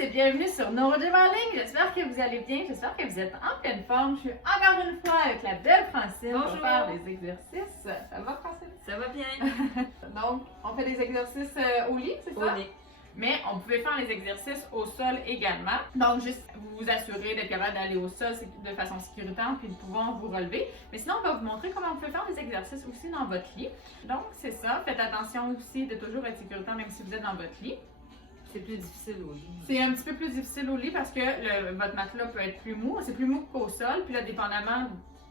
et bienvenue sur NeuroGym en ligne. J'espère que vous allez bien, j'espère que vous êtes en pleine forme. Je suis encore une fois avec la belle Francine pour faire des exercices. Ça va, Francine? Ça va bien. Donc, on fait des exercices au lit, c'est ça? Au lit. Mais on pouvait faire les exercices au sol également. Donc, juste vous assurer d'être capable d'aller au sol de façon sécuritaire puis de pouvoir vous relever. Mais sinon, on va vous montrer comment vous pouvez faire des exercices aussi dans votre lit. Donc, c'est ça. Faites attention aussi de toujours être sécuritaire même si vous êtes dans votre lit. C'est plus difficile au lit. C'est un petit peu plus difficile au lit parce que votre matelas peut être plus mou. C'est plus mou qu'au sol. Puis là, dépendamment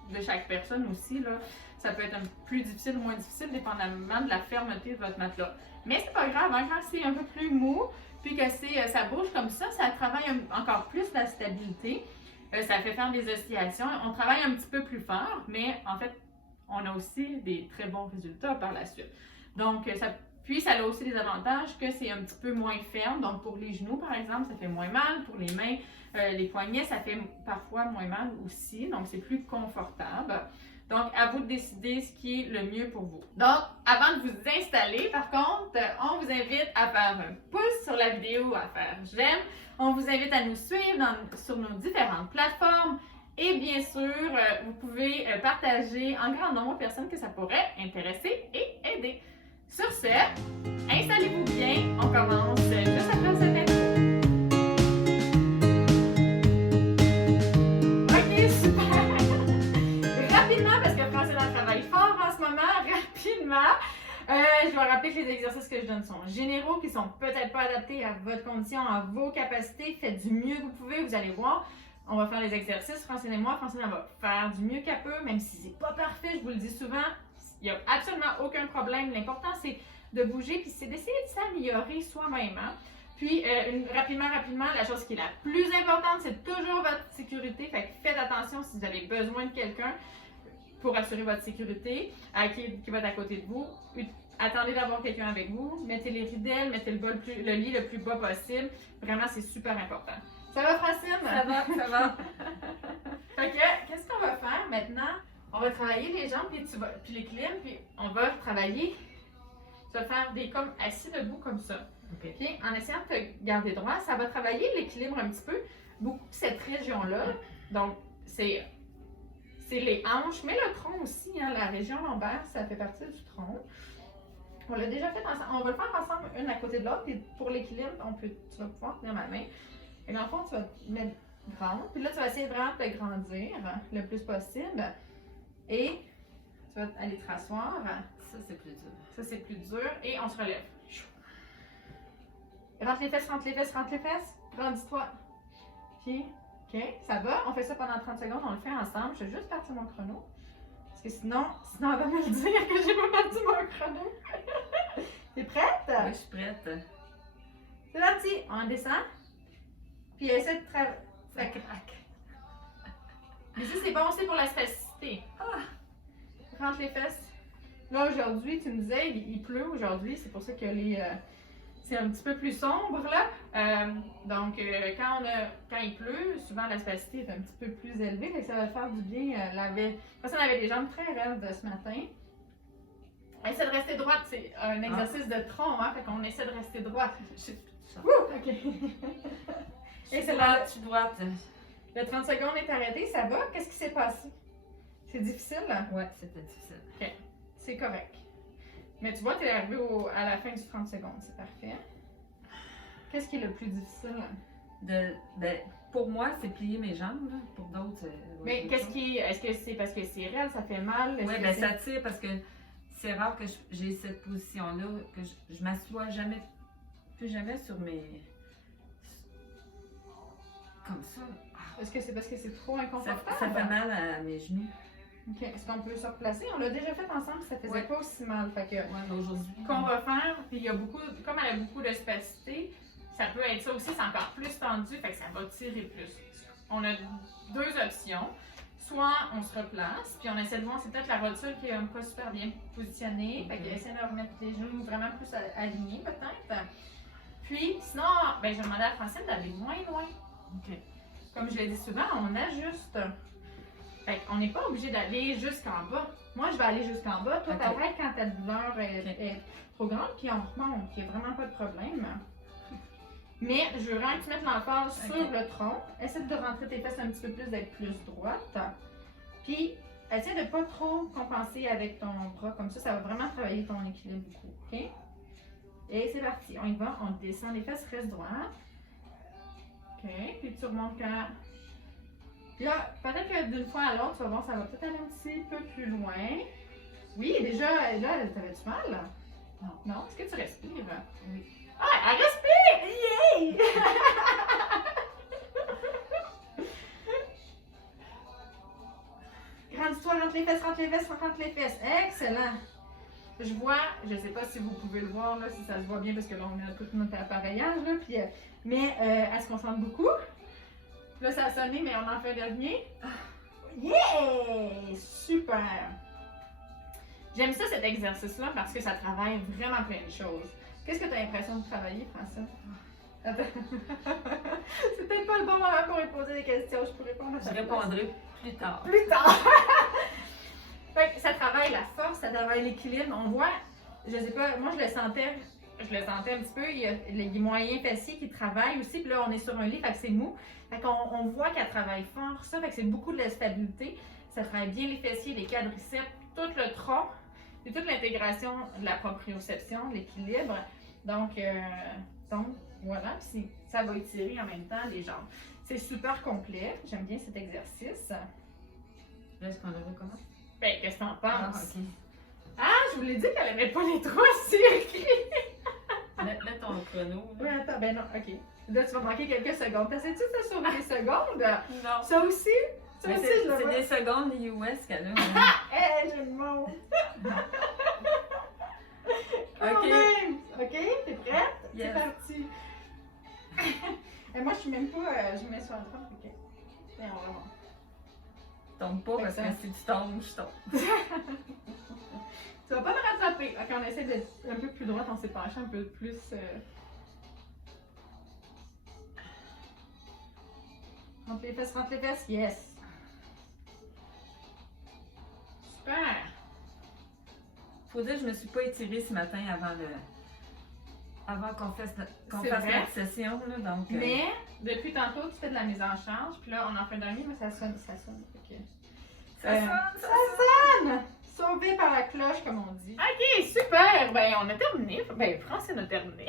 de chaque personne aussi, là, ça peut être plus difficile ou moins difficile dépendamment de la fermeté de votre matelas. Mais c'est pas grave, hein, quand c'est un peu plus mou, puis que ça bouge comme ça travaille encore plus la stabilité. Ça fait faire des oscillations. On travaille un petit peu plus fort, mais en fait, on a aussi des très bons résultats par la suite. Donc, ça a aussi des avantages que c'est un petit peu moins ferme. Donc, pour les genoux, par exemple, ça fait moins mal. Pour les mains, les poignets, ça fait parfois moins mal aussi. Donc, c'est plus confortable. Donc, à vous de décider ce qui est le mieux pour vous. Donc, avant de vous installer, par contre, on vous invite à faire un pouce sur la vidéo, à faire j'aime. On vous invite à nous suivre sur nos différentes plateformes. Et bien sûr, vous pouvez partager en grand nombre aux personnes que ça pourrait intéresser et aider. Sur ce, installez-vous bien. On commence juste après cette intro. Ok, super! Rapidement, parce que Francine travaille fort en ce moment, rapidement, je dois rappeler que les exercices que je donne sont généraux, qui sont peut-être pas adaptés à votre condition, à vos capacités. Faites du mieux que vous pouvez, vous allez voir. On va faire les exercices, Francine et moi. Francine, elle va faire du mieux qu'elle peut, même si c'est pas parfait, je vous le dis souvent. Il n'y a absolument aucun problème. L'important, c'est de bouger, puis c'est d'essayer de s'améliorer soi-même. Hein? Puis, rapidement, la chose qui est la plus importante, c'est toujours votre sécurité. Fait que faites attention si vous avez besoin de quelqu'un pour assurer votre sécurité, qui va être à côté de vous. Attendez d'avoir quelqu'un avec vous. Mettez les ridelles, mettez le lit le plus bas possible. Vraiment, c'est super important. Ça va, Francine? Ça va, ça va. Fait que, qu'est-ce qu'on va faire maintenant? On va travailler les jambes puis l'équilibre, puis on va travailler. Tu vas faire des comme assis debout comme ça. Okay. Puis en essayant de te garder droit, ça va travailler l'équilibre un petit peu. Beaucoup cette région-là. Donc, c'est les hanches, mais le tronc aussi. Hein, la région lombaire, ça fait partie du tronc. On l'a déjà fait ensemble. On va le faire ensemble, une à côté de l'autre. Puis pour l'équilibre, tu vas pouvoir tenir ma main. Et dans le fond, tu vas te mettre grande. Puis là, tu vas essayer vraiment de te grandir le plus possible. Et tu vas aller te rasseoir. Ça, c'est plus dur. Ça, c'est plus dur. Et on se relève. Rentre les fesses, rentre les fesses, rentre les fesses. Grandis-toi. Puis, OK, ça va. On fait ça pendant 30 secondes. On le fait ensemble. Je vais juste partir mon chrono. Parce que sinon elle va me le dire que j'ai pas parti mon chrono. T'es prête? Oui, je suis prête. C'est parti. On descend. Puis, essaie de travailler. Ça craque. Mais ça, c'est bon aussi pour la spasticité. Rentre les fesses. Là, aujourd'hui, tu me disais, il pleut aujourd'hui. C'est pour ça que c'est un petit peu plus sombre, là. Donc, quand il pleut, souvent la spasticité est un petit peu plus élevée. Fait que ça va faire du bien. Personne avait des jambes très raides ce matin. Essaie de rester droite. C'est un exercice de tronc, hein. Fait qu'on essaie de rester droite. OK. Et c'est là, tu droite. Le 30 secondes est arrêté. Ça va? Qu'est-ce qui s'est passé? C'est difficile, là? Ouais, c'était difficile. OK. C'est correct. Mais tu vois, tu es arrivé à la fin du 30 secondes. C'est parfait. Qu'est-ce qui est le plus difficile? Pour moi, c'est plier mes jambes. Là. Pour d'autres, mais est-ce que c'est parce que c'est raide, ça fait mal? Oui, bien ça tire parce que c'est rare que j'ai cette position-là, que je m'assois plus jamais sur mes... Comme ça. Est-ce que c'est parce que c'est trop inconfortable? Ça fait mal à mes genoux. OK. Est-ce qu'on peut se replacer? On l'a déjà fait ensemble, ça faisait pas aussi mal. Fait que, aujourd'hui. Qu'on va faire, puis il y a comme elle a beaucoup de spasticité, ça peut être ça aussi, c'est encore plus tendu, fait que ça va tirer plus. On a deux options. Soit on se replace, puis on essaie de voir, c'est peut-être la rotule qui est pas super bien positionnée. Fait que essaie de remettre les genoux vraiment plus alignés, peut-être. Puis, sinon, je vais demander à Francine d'aller moins loin. OK. Comme je l'ai dit souvent, on ajuste. Fait qu'on n'est pas obligé d'aller jusqu'en bas. Moi, je vais aller jusqu'en bas. Toi, t'arrêtes quand ta douleur est trop grande, puis on remonte. Il n'y a vraiment pas de problème. Mais je veux vraiment que tu mettes l'emphase Ok. sur le tronc. Essaie de rentrer tes fesses un petit peu plus, d'être plus droite. Puis, essaie de pas trop compenser avec ton bras. Comme ça va vraiment travailler ton équilibre beaucoup. OK? Et c'est parti. On y va. On descend les fesses, reste droite. OK. Puis tu remontes quand... Puis là, peut-être que d'une fois à l'autre, tu vas voir, ça va peut-être aller un petit peu plus loin. Oui, déjà, là, t'avais-tu mal? Non. Non? Est-ce que tu respires? Oui. Ah, elle respire! Yay! Grandis-toi, rentre les fesses. Excellent! Je vois, je sais pas si vous pouvez le voir, là, si ça se voit bien, parce que là, on a tout notre appareillage, là, puis, mais elle se concentre beaucoup. Là, ça a sonné, mais on en fait un dernier. Yeah! Super! J'aime ça, cet exercice-là, parce que ça travaille vraiment plein de choses. Qu'est-ce que tu as l'impression de travailler, François? Attends. C'est peut-être pas le bon moment pour lui poser des questions. Je peux répondre à Je ta place. répondrai plus tard. Plus tard! Fait que ça travaille la force, ça travaille l'équilibre. On voit, je sais pas, moi je le sentais un petit peu. Il y a les moyens fessiers qui travaillent aussi. Puis là, on est sur un lit, fait que c'est mou. Fait qu'on on voit qu'elle travaille fort, ça. Fait que c'est beaucoup de la stabilité. Ça travaille bien les fessiers, les quadriceps, tout le tronc. C'est toute l'intégration de la proprioception, de l'équilibre. Donc voilà. Puis ça va étirer en même temps les jambes. C'est super complet. J'aime bien cet exercice. Là, est-ce qu'on le recommence? Ben, qu'est-ce que t'en Ah, penses? ok. Ah, je vous l'ai dit qu'elle aimait pas les trois circuits. Mets ton chrono. Oui, Là. attends, ben non, ok. Là, tu vas manquer quelques secondes. T'essaies-tu de te sauver des secondes? Non. Ça aussi? Ça Mais aussi, c'est je le vois. des secondes US qu'elle a. Hé, j'ai le mot. Quand Ok. même. Ok, t'es prête? Yes. C'est parti. Et moi, je suis même pas. Je mets sur la trappe, ok. Et on va voir. Tombe pas parce que Exact. si tu tombes, je tombe. Tu vas pas me rattraper. Ok, on essaie d'être un peu plus droite, on s'est penché un peu plus. Rentre les fesses, yes. Super. Faut dire, je me suis pas étirée ce matin avant qu'on fasse, C'est vrai. notre session. Là, donc, Mais depuis tantôt, tu fais de la mise en charge, puis là, on en fait un dernier, mais ça sonne. Ok. ça sonne, Ça sonne! Sauvé par la cloche, comme on dit. Ok, super! Ben, on a terminé. Ben, Francine a terminé.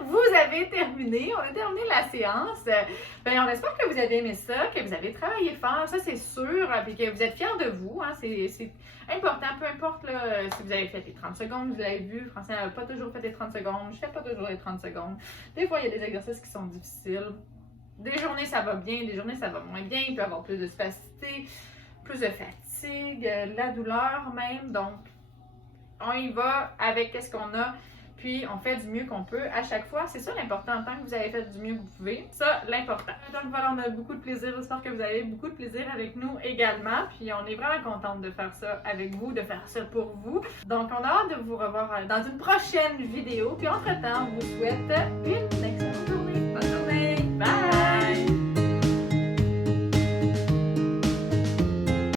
Vous avez terminé. On a terminé la séance. Ben, on espère que vous avez aimé ça, que vous avez travaillé fort, ça c'est sûr, puis que vous êtes fiers de vous. Hein, c'est important, peu importe là, si vous avez fait les 30 secondes, vous l'avez vu, Francine n'a pas toujours fait les 30 secondes, je fais pas toujours les 30 secondes. Des fois, il y a des exercices qui sont difficiles. Des journées, ça va bien, des journées, ça va moins bien. Il peut y avoir plus de spasticité, plus de fatigue, de la douleur même. Donc, on y va avec ce qu'on a, puis on fait du mieux qu'on peut à chaque fois. C'est ça l'important, tant que vous avez fait du mieux que vous pouvez. Ça, l'important. Donc voilà, on a beaucoup de plaisir. J'espère que vous avez beaucoup de plaisir avec nous également. Puis on est vraiment contente de faire ça avec vous, de faire ça pour vous. Donc on a hâte de vous revoir dans une prochaine vidéo. Puis entre-temps, on vous souhaite une excellente journée. Bonne journée. Bye!